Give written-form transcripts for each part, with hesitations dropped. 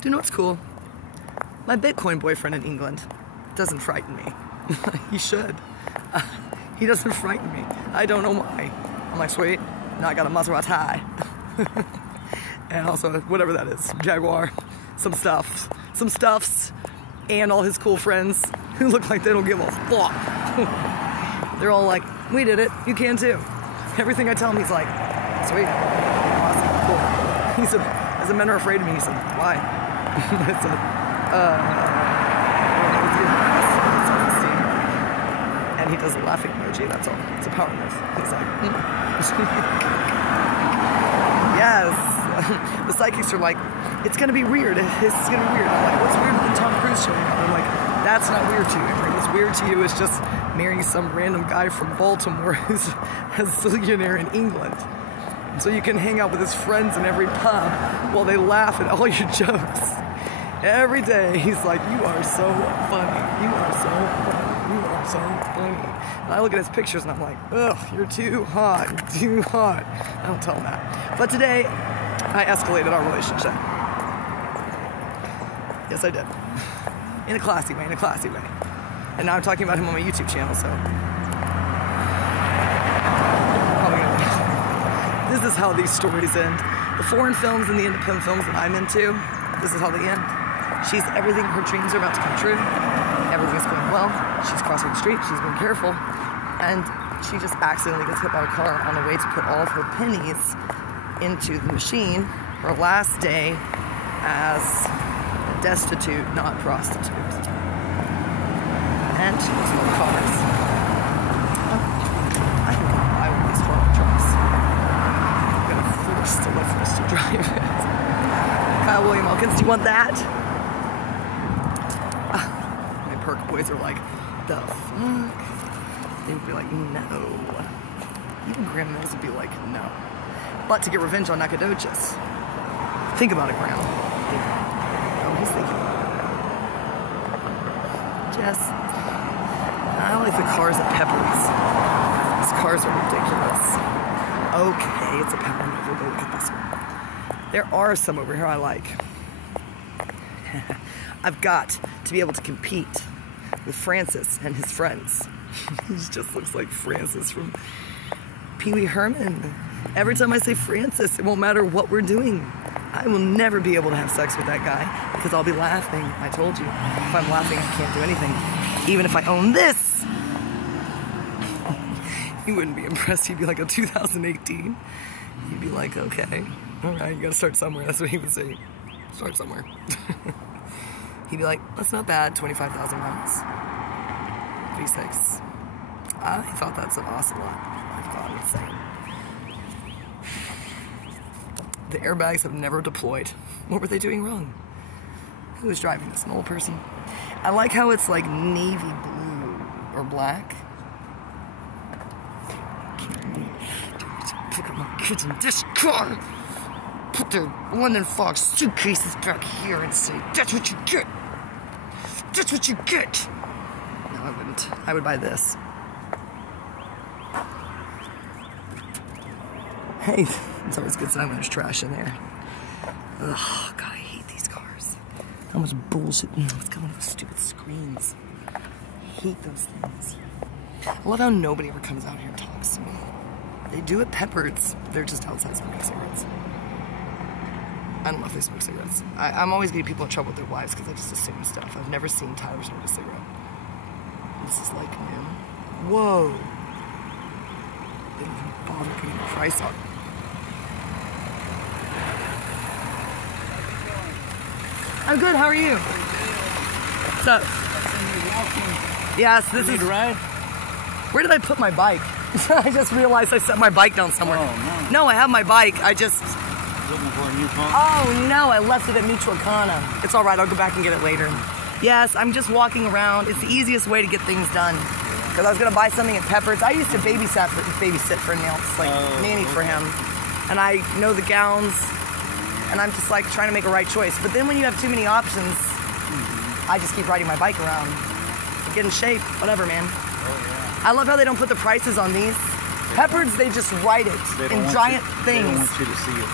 Do you know what's cool? My Bitcoin boyfriend in England doesn't frighten me. He should. He doesn't frighten me. I don't know why. I'm like, sweet. Now I got a Maserati. And also, whatever that is, Jaguar. Some stuffs, and all his cool friends who look like they don't give a fuck. They're all like, we did it, you can too. Everything I tell him, he's like, sweet, awesome, cool. He said, as the men are afraid of me, he said, why? I said, and he does a laughing emoji, that's all. It's a power move. He's like, yes. The psychics are like, it's gonna be weird. It's gonna be weird. I'm like, what's weird with the Tom Cruise showing up? I'm like, that's not weird to you. Like, what's weird to you is just marrying some random guy from Baltimore who's a zillionaire in England. And so you can hang out with his friends in every pub while they laugh at all your jokes. Every day, he's like, you are so funny. You are so funny. You are so funny. And I look at his pictures and I'm like, ugh, you're too hot. You're too hot. I don't tell him that. But today, I escalated our relationship. Yes, I did. In a classy way, And now I'm talking about him on my YouTube channel, so. This is how these stories end. The foreign films and the independent films that I'm into, this is how they end. She's everything, her dreams are about to come true. Everything's going well. She's crossing the street, she's being careful. And she just accidentally gets hit by a car on the way to put all of her pennies into the machine. Her last day as a destitute, not prostitute. And she looks for cars. I can buy one of these foreign trucks. I'm gonna force the lifters to drive it. Kyle William Elkins, do you want that? My perk boys are like, the fuck? They would be like, no. Even Graham Mills would be like, no. But to get revenge on Nacogdoches. Think about it, Graham. Oh, he's thinking about it. Jess, I like the cars at Pepper's. These cars are ridiculous. Okay, it's a power move. We'll go look at this one. There are some over here I like. I've got to be able to compete with Francis and his friends. He just looks like Francis from Pee Wee Herman. Every time I say Francis, it won't matter what we're doing. I will never be able to have sex with that guy because I'll be laughing. I told you. If I'm laughing, I can't do anything. Even if I own this. He wouldn't be impressed. He'd be like, a 2018. He'd be like, okay, all right, you gotta start somewhere. That's what he would say. Start somewhere. He'd be like, that's not bad, 25,000 miles. V6. I thought that's an awesome lot. I thought it's insane. The airbags have never deployed. What were they doing wrong? Who was driving this? An old person? I like how it's like navy blue or black. Pick up my kids in this car. Put their London Fog suitcases back here and say, that's what you get. That's what you get. No, I wouldn't. I would buy this. Hey, it's always a good sign when there's trash in there. Ugh, God, I hate these cars. How much bullshit. What's going on with those stupid screens? I hate those things. I love how nobody ever comes out here and talks to me. They do at Pepper's. They're just outside smoking cigarettes. I don't know if they smoke cigarettes. I'm always getting people in trouble with their wives because I just assume stuff. I've never seen Tyler smoke a cigarette. This is like new. Whoa. They don't even bother putting the price on. I'm good, how are you? What's up? Yes, this is... Right? Where did I put my bike? I just realized I set my bike down somewhere. Oh, no. No, I have my bike, I just... Looking for a new car? Oh, no, I left it at Michoacana. It's all right, I'll go back and get it later. Yes, I'm just walking around. It's the easiest way to get things done. Because I was going to buy something at Pepper's. I used to babysit for Nils, like nanny for him. And I know the gowns, and I'm just like trying to make a right choice. But then when you have too many options, I just keep riding my bike around. Get in shape, whatever, man. Oh, yeah. I love how they don't put the prices on these. Pepper's, they just write it in giant things. They don't want you to see it.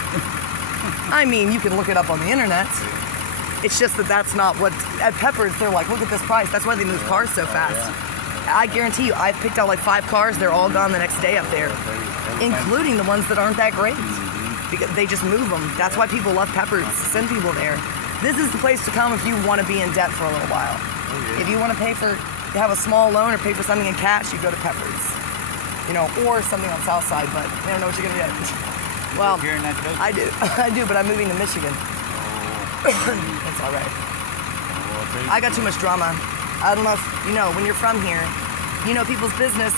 I mean, you can look it up on the internet. It's just that that's not what, at Pepperidge, they're like, look at this price. That's why they move cars so fast. I guarantee you, I've picked out like 5 cars. They're all gone the next day up there, including the ones that aren't that great. Because they just move them. That's why people love Pepperidge. Send people there. This is the place to come if you want to be in debt for a little while. If you want to have a small loan or pay for something in cash, you go to Pepperidge. You know, or something on Southside, but I don't know what you're gonna get. Well, I do, but I'm moving to Michigan. It's all right. I got too much drama. I don't know if you know, when you're from here, you know people's business,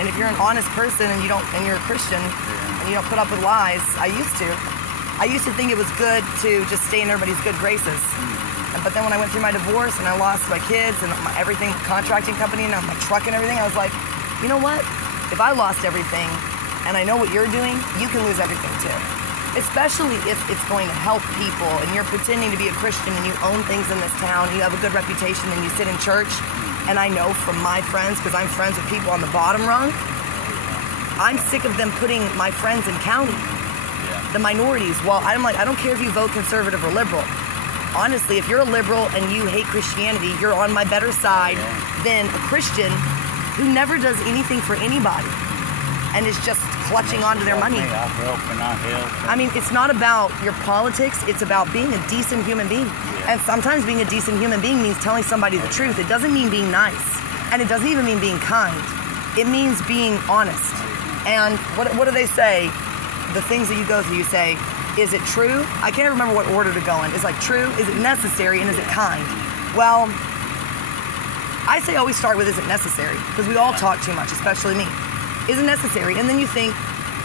and if you're an honest person and you're a Christian and you don't put up with lies, I used to think it was good to just stay in everybody's good graces. But then when I went through my divorce and I lost my kids and everything, contracting company and my truck and everything, I was like, you know what? If I lost everything and I know what you're doing, you can lose everything too. Especially if it's going to help people and you're pretending to be a Christian and you own things in this town, you have a good reputation and you sit in church. And I know from my friends, because I'm friends with people on the bottom rung, I'm sick of them putting my friends in county, the minorities. Well, I'm like, I don't care if you vote conservative or liberal. Honestly, if you're a liberal and you hate Christianity, you're on my better side than a Christian who never does anything for anybody and is just clutching onto their money. I mean, it's not about your politics, it's about being a decent human being. And sometimes being a decent human being means telling somebody the truth. It doesn't mean being nice, and it doesn't even mean being kind. It means being honest. And what do they say? The things that you go through, you say, is it true? I can't remember what order to go in. It's like true, is it necessary, and is it kind? Well, I say always start with is it necessary, because we all talk too much, especially me. Is it necessary? And then you think,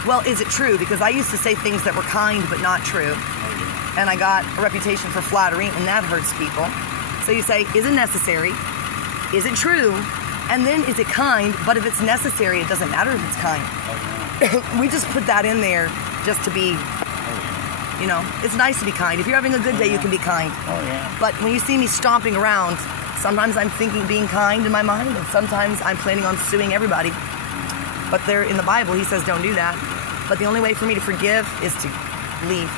well, is it true? Because I used to say things that were kind but not true, and I got a reputation for flattery, and that hurts people. So you say, is it necessary? Is it true? And then is it kind? But if it's necessary, it doesn't matter if it's kind. We just put that in there just to be, you know, it's nice to be kind. If you're having a good day, you can be kind. But when you see me stomping around, sometimes I'm thinking being kind in my mind, and sometimes I'm planning on suing everybody. But there in the Bible, he says don't do that. But the only way for me to forgive is to leave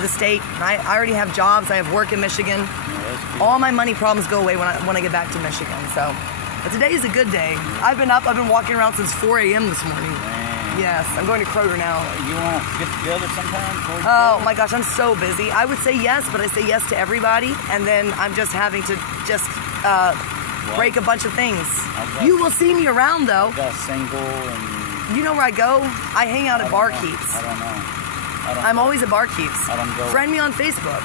the state. I already have jobs. I have work in Michigan. All my money problems go away when I get back to Michigan. So, but today is a good day. I've been walking around since 4 a.m. this morning. Yes, I'm going to Kroger now. You want to get together sometime? Oh my gosh, I'm so busy. I would say yes, but I say yes to everybody, and then I'm just having to break a bunch of things. You will see me around though. I got single and... You know where I go? I hang out at Barkeeps. I don't know. I'm always at Barkeeps. I don't go. Friend me on Facebook.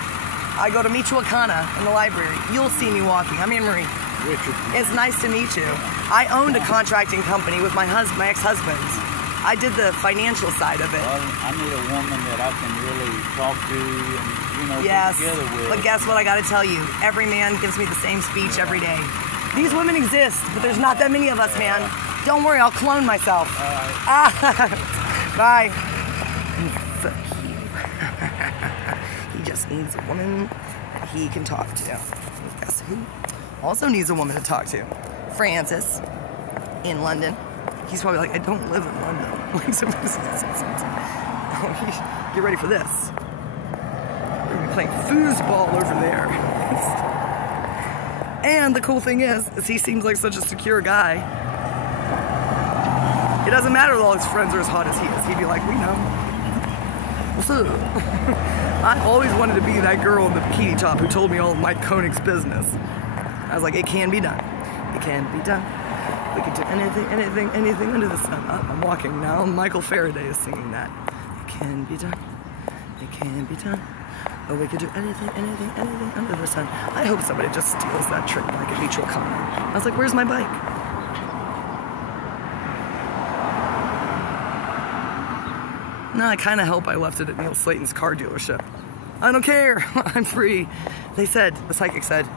I go to Michoacana in the library. You'll see me walking. I'm Anne-Marie. Richard. It's nice to meet you. I owned a contracting company with my ex-husband. I did the financial side of it. Well, I need a woman that I can really talk to and, you know, yes, be together with. But guess what I gotta tell you? Every man gives me the same speech every day. These women exist, but there's not that many of us, man. Don't worry, I'll clone myself. Bye. Fuck you. He just needs a woman that he can talk to. Guess who also needs a woman to talk to? Francis in London. He's probably like, I don't live in London. Get ready for this. We're gonna be playing foosball over there. And the cool thing is he seems like such a secure guy. It doesn't matter that all his friends are as hot as he is. He'd be like, we know. What's up? I always wanted to be that girl in the bikini top who told me all of Mike Koenig's business. I was like, it can be done. It can be done. We can do anything under the sun. Oh, I'm walking now. Michael Faraday is singing that. It can be done. It can be done. Oh, we could do anything under the sun. I hope somebody just steals that trick bike at Michoacana. I was like, where's my bike? No, I kind of hope I left it at Neil Slayton's car dealership. I don't care. I'm free. They said, the psychic said,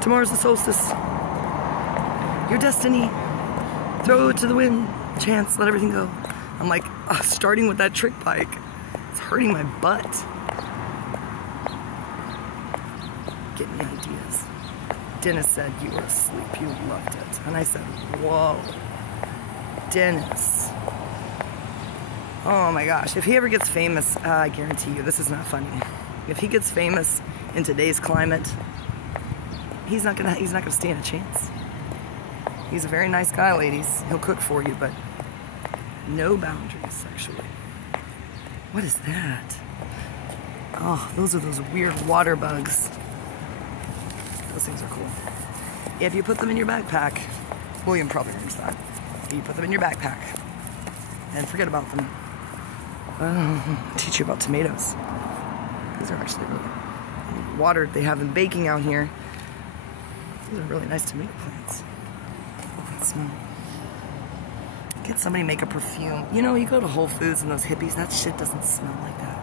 tomorrow's the solstice. Your destiny. Throw it to the wind. Chance, let everything go. I'm like, starting with that trick bike. It's hurting my butt. Get me ideas. Dennis said you were asleep. You loved it. And I said, whoa. Dennis. Oh my gosh. If he ever gets famous, I guarantee you this is not funny. If he gets famous in today's climate, he's not gonna stand a chance. He's a very nice guy, ladies. He'll cook for you, but no boundaries sexually. What is that? Oh, those are those weird water bugs. Those things are cool. If you put them in your backpack, William probably remembers that. You put them in your backpack and forget about them. I'll teach you about tomatoes. These are actually really watered. They have them baking out here. These are really nice tomato plants. Oh, that smell. Get somebody to make a perfume. You know, you go to Whole Foods and those hippies, that shit doesn't smell like that.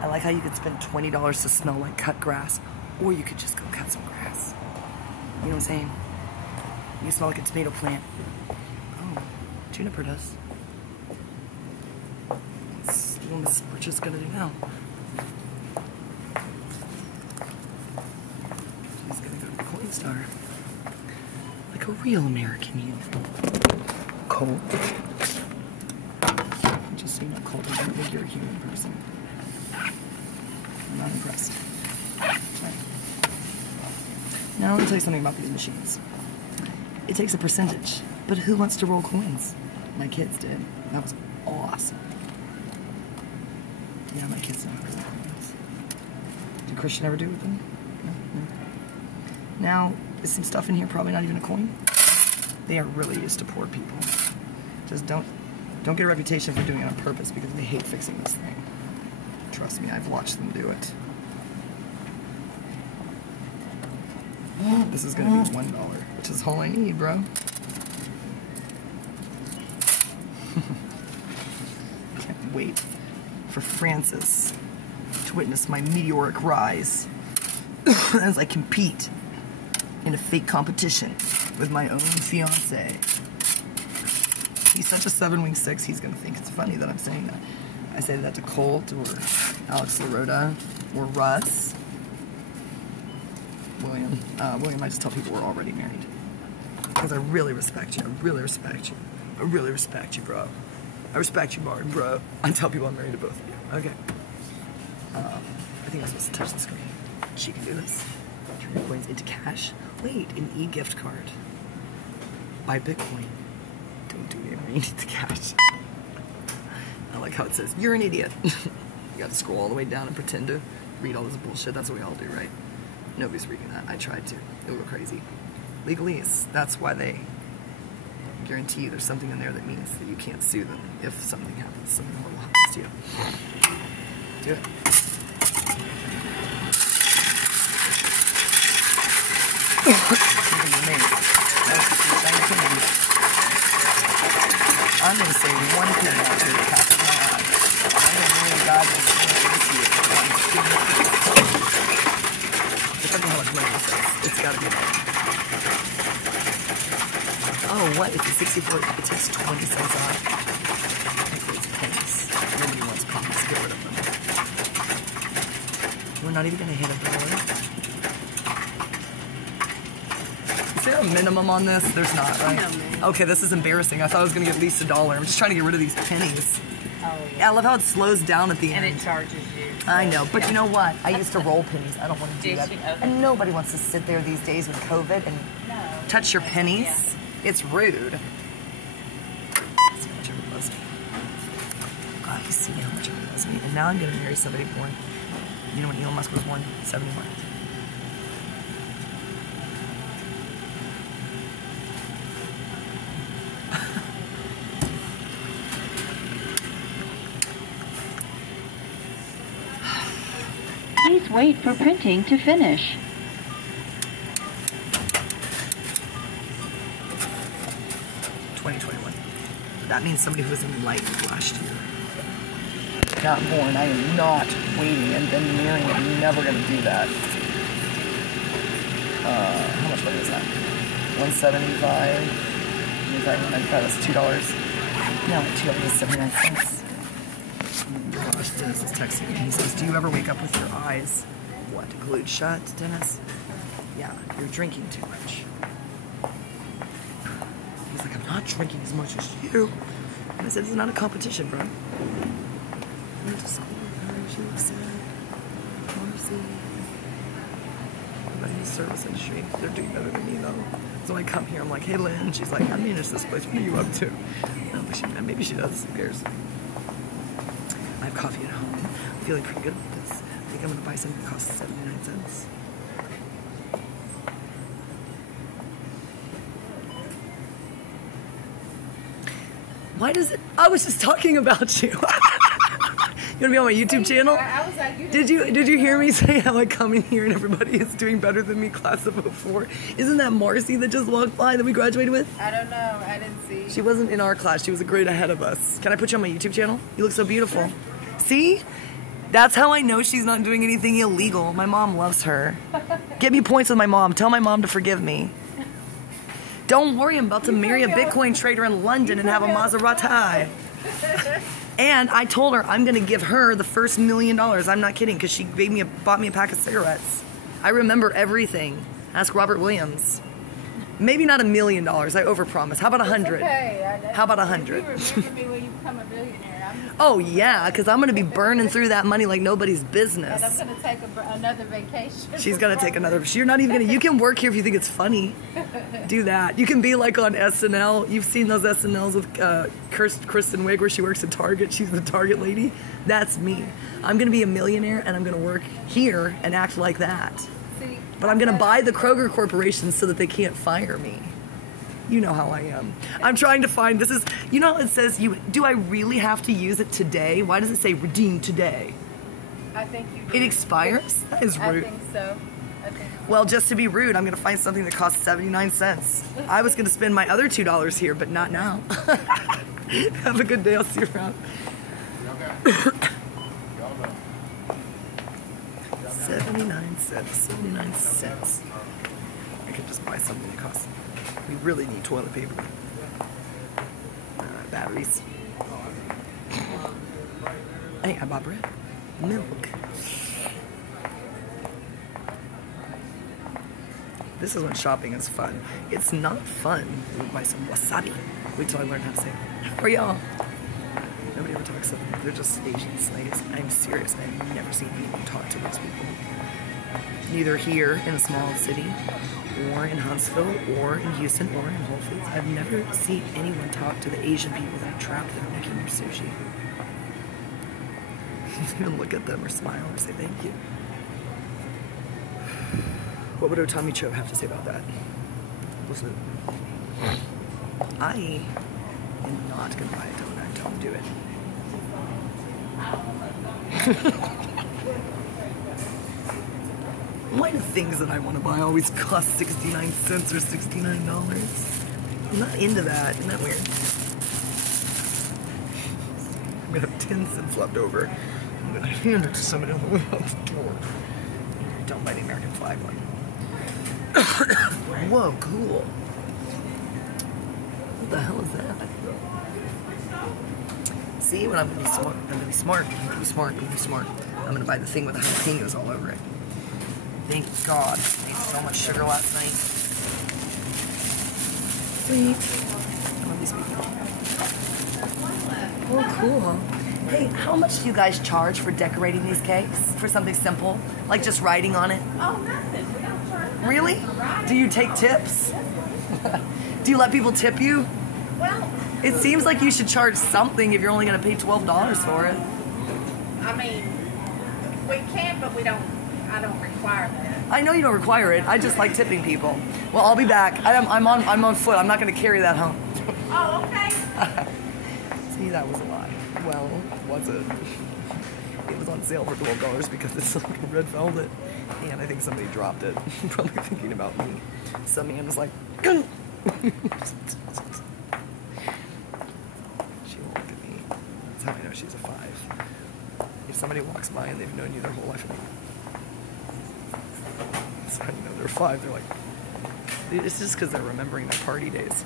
I like how you could spend $20 to smell like cut grass, or you could just go cut some grass. You know what I'm saying? You smell like a tomato plant. Oh, juniper does. That's what Miss Birch is gonna do now. She's gonna go to the Coinstar. Like a real American, you. Cold. Just so you know, Colt doesn't think you're a human person. I'm not impressed. Now let me tell you something about these machines. It takes a percentage, but who wants to roll coins? My kids did. That was awesome. Yeah, my kids know how to roll coins. Did Christian ever do it with them? No. Now, is some stuff in here probably not even a coin? They are really used to poor people. Just don't get a reputation for doing it on purpose because they hate fixing this thing. Trust me, I've watched them do it. This is gonna be $1, which is all I need, bro. Can't wait for Francis to witness my meteoric rise as I compete in a fake competition with my own fiance. He's such a 7'6", he's gonna think it's funny that I'm saying that. I say that to Colt or Alex LaRota or Russ. William. William, I just tell people we're already married. Because I really respect you. I really respect you. I really respect you, bro. I respect you, Martin, bro. I tell people I'm married to both of you. Okay. I think I'm supposed to touch the screen. She can do this. Turn your coins into cash. Wait, an e-gift card. Buy Bitcoin. Don't do it. You need the cash. I like how it says, you're an idiot. You got to scroll all the way down and pretend to read all this bullshit. That's what we all do, right? Nobody's reading that. I tried to. It'll go crazy. Legalese. That's why they guarantee you there's something in there that means that you can't sue them if something happens, something horrible happens to you. Do it. I'm going to say one thing out to the top of my eye. I'm going to really God is going to see it. Depending on how much money this is, it's got to be money. Oh, what? It's a 64. It takes 20 cents off. Thankfully, it's pennies. Nobody wants pennies. Get rid of them. We're not even going to hit a dollar. Is there a minimum on this? There's not, right? No. Okay, this is embarrassing. I thought I was going to get at least $1. I'm just trying to get rid of these pennies. Oh, yeah. I love how it slows down at the end. And it charges you. So. I know, but you know what? I used to roll pennies. I don't want to do that. And nobody wants to sit there these days with COVID and touch your pennies. Yeah. It's rude. See how much everybody loves me. God, you see how much everybody loves me. And now I'm going to marry somebody born. You know when Elon Musk was born? 71. Please wait for printing to finish. That means somebody who was enlightened last year. Not born. I am not waiting and then marrying. I'm never going to do that. How much money is that? $175. $95. That's $2. No, $2.79. Gosh, Dennis is texting me. He says, "Do you ever wake up with your eyes what, glued shut, Dennis?" Yeah, you're drinking too much. He's like, "I'm not drinking as much as you." And I said, "It's not a competition, bro." Went to school, she looks sad. the service industry. They're doing better than me though. So I come here, I'm like, hey Lynn. She's like, I manage this place. What are you up to? Maybe she does. Who cares? I have coffee at home. I'm feeling pretty good about this. I think I'm gonna buy something that costs 79 cents. Why does it? I was just talking about you. You wanna be on my YouTube channel? I was like, Did you hear me say how I come in here and everybody is doing better than me, class of 04? Isn't that Marcy that just walked by that we graduated with? I don't know. I didn't see. She wasn't in our class. She was a grade ahead of us. Can I put you on my YouTube channel? You look so beautiful. See? That's how I know she's not doing anything illegal. My mom loves her. Get me points with my mom. Tell my mom to forgive me. Don't worry, I'm about to marry a Bitcoin trader in London and have a Maserati. And I told her I'm gonna give her the first $1 million. I'm not kidding, because she bought me a pack of cigarettes. I remember everything. Ask Robert Williams. Maybe not $1 million. I overpromise. How about 100? Okay. How about 100? You remember me when you become a billionaire. Oh yeah, because I'm gonna be burning through that money like nobody's business. And I'm gonna take another vacation. She's gonna take another. You're not even gonna. You can work here if you think it's funny. Do that. You can be like on SNL. You've seen those SNLs with Kristen Wiig where she works at Target. She's the Target lady. That's me. I'm gonna be a millionaire and I'm gonna work here and act like that. See, But I'm gonna buy the Kroger Corporation so that they can't fire me. You know how I am. I'm trying to find, this is, you know, it says, do I really have to use it today? Why does it say redeem today? I think you do. It expires? That is rude. I think so. Well, just to be rude, I'm gonna find something that costs 79 cents. I was gonna spend my other $2 here, but not now. Have a good day, I'll see you around. 79 cents, 79 cents. I could just buy something that costs. We really need toilet paper. Batteries. Hey, I bought bread. Milk. This is when shopping is fun. It's not fun. We'll buy some wasabi. Wait till I learn how to say it. How are y'all? Nobody ever talks to them. They're just Asian slaves. I'm serious. I've never seen anyone talk to those people. Neither here in a small city, or in Huntsville, or in Houston, or in Whole Foods. I've never seen anyone talk to the Asian people that are trapped that are making your sushi. Even look at them or smile or say thank you. What would Otami Cho have to say about that? Listen, I am not gonna buy a donut. Don't do it. Why do things that I want to buy always cost 69 cents or $69? I'm not into that. Isn't that weird? I'm gonna have 10 cents left over. I'm gonna hand it to somebody on the way out the door. Don't buy the American flag one. Whoa, cool. What the hell is that? See, when I'm gonna be smart, I'm gonna be smart, I'm gonna be smart, I'm gonna be smart. I'm gonna buy the thing with the jalapenos all over it. Thank God. I ate so much sugar last night. Sweet. I love these people. Oh, cool. Hey, how much do you guys charge for decorating these cakes? For something simple? Like just writing on it? Oh, nothing. We don't charge. Really? Do you take tips? Do you let people tip you? Well, It seems like you should charge something if you're only going to pay $12 for it. I mean, we can, but I don't require that. I know you don't require it. I just like tipping people. Well, I'll be back. I'm on foot. I'm not going to carry that home. Oh, okay. See, that was a lie. Well, was it? It was on sale for $12 because it's like red velvet. And I think somebody dropped it. Probably thinking about me. Some man was like, she won't look at me. That's how I know she's a 5. If somebody walks by and they've known you their whole life, that's how you know they're 5. They're like, it's just because they're remembering their party days.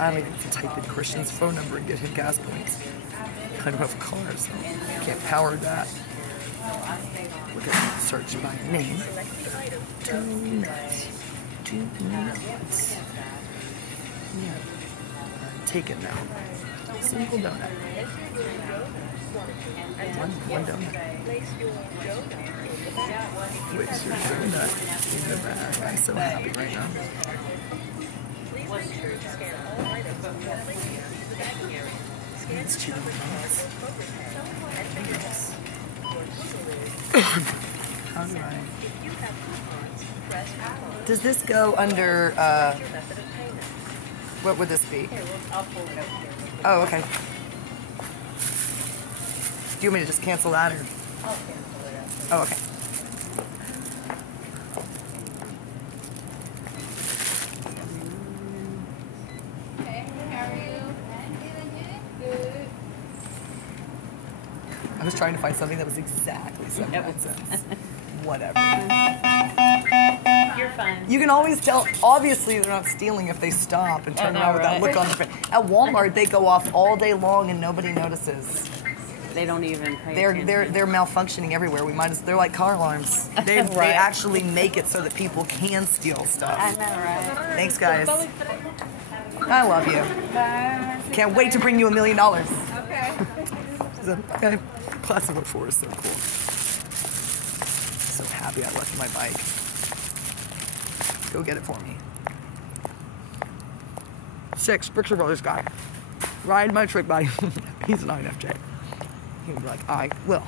I don't even have to type in Christian's phone number and get him gas points. I don't have a car, so I can't power that. We're going to search by name. Donuts. Donuts. Yeah. Take it now. Single donut. One donut. Place your donut in the bag. I'm so happy right now. It's cheating donuts. How do I? Does this go under, what would this be? Oh, okay. Do you want me to just cancel that, or? Oh, okay. I was trying to find something that was exactly 79 cents. Whatever. You're fine. You can always tell, obviously they're not stealing if they stop and turn around with that look on their face. At Walmart, they go off all day long and nobody notices. They don't even pay attention. They're malfunctioning everywhere. They're like car alarms. They actually make it so that people can steal stuff. I know, right? Thanks, guys. I love you. Can't wait to bring you $1 million. Okay. Okay. Class of 04 is so cool. So happy I left my bike. Go get it for me. 6, Brickster Brothers guy. Ride my trick bike. He's an INFJ. He'd be like, I will.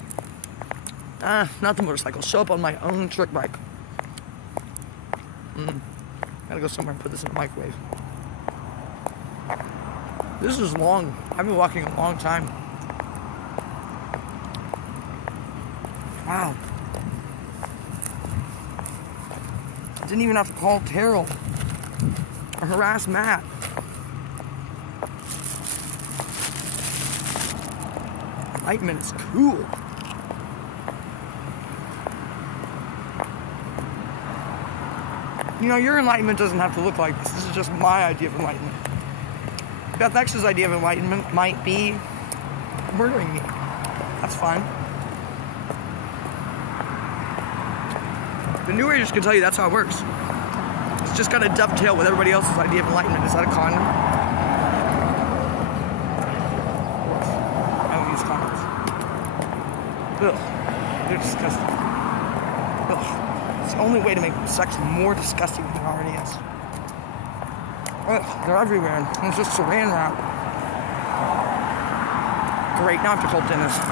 Not the motorcycle. Show up on my own trick bike. Gotta go somewhere and put this in the microwave. This is long. I've been walking a long time. Wow. Didn't even have to call Terrell or harass Matt. Enlightenment is cool. You know, your enlightenment doesn't have to look like this. This is just my idea of enlightenment. Beth X's idea of enlightenment might be murdering me. That's fine. The New Agers can tell you that's how it works. It's just got to dovetail with everybody else's idea of enlightenment. Is that a condom? I don't use condoms. Ugh. They're disgusting. Ugh. It's the only way to make sex more disgusting than it already is. Ugh. They're everywhere. And it's just saran wrap. Great. Now I have to call dentist.